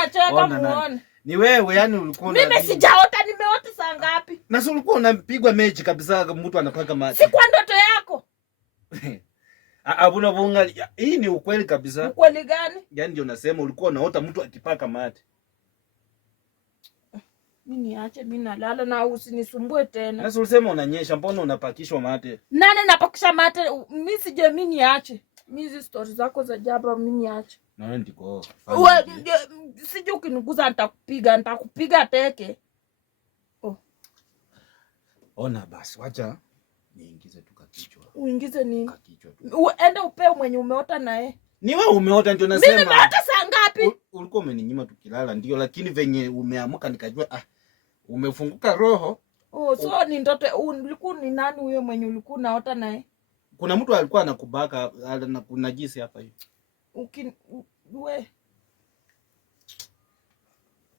mnacheka muone. Ni wewe yani ulikuwa mimi sijaota, nimeota saa ngapi? Na si ulikuwa unapigwa mechi kabisa mtu anapaka maji. Si kwa ndoto yako. Abuna bunga hii ni ukweli kabisa. Ukweli gani? Yaani ndio nasema ulikuwa unaota mtu akipaka mate. Mimi niache, mimi nalala na usinisumbue tena. Na si ulisema unanyesha, mbona unapakishwa mate? Nani napakisha mate? Mimi sije, mimi niache. Mimi hizo stories zako za jaba mimi niache. Na wewe ndiko. Wewe sije ukiniguza nitakupiga teke. Oh. Ona basi wacha niingize tu kichwa. Uingize nini? Kichwa tu. Uende upeo mwenye umeota naye. Ni wewe umeota ndio nasema. Mimi nimeota saa ngapi? Ulikuwa umeninyima tukilala ndio, lakini venye umeamka nikajua umefunguka roho. Oh, so ni ndoto. Ulikuwa ni nani huyo mwenye ulikuwa unaota naye? Kuna mtu alikuwa anakubaka, anakunajisi hapa hivi. We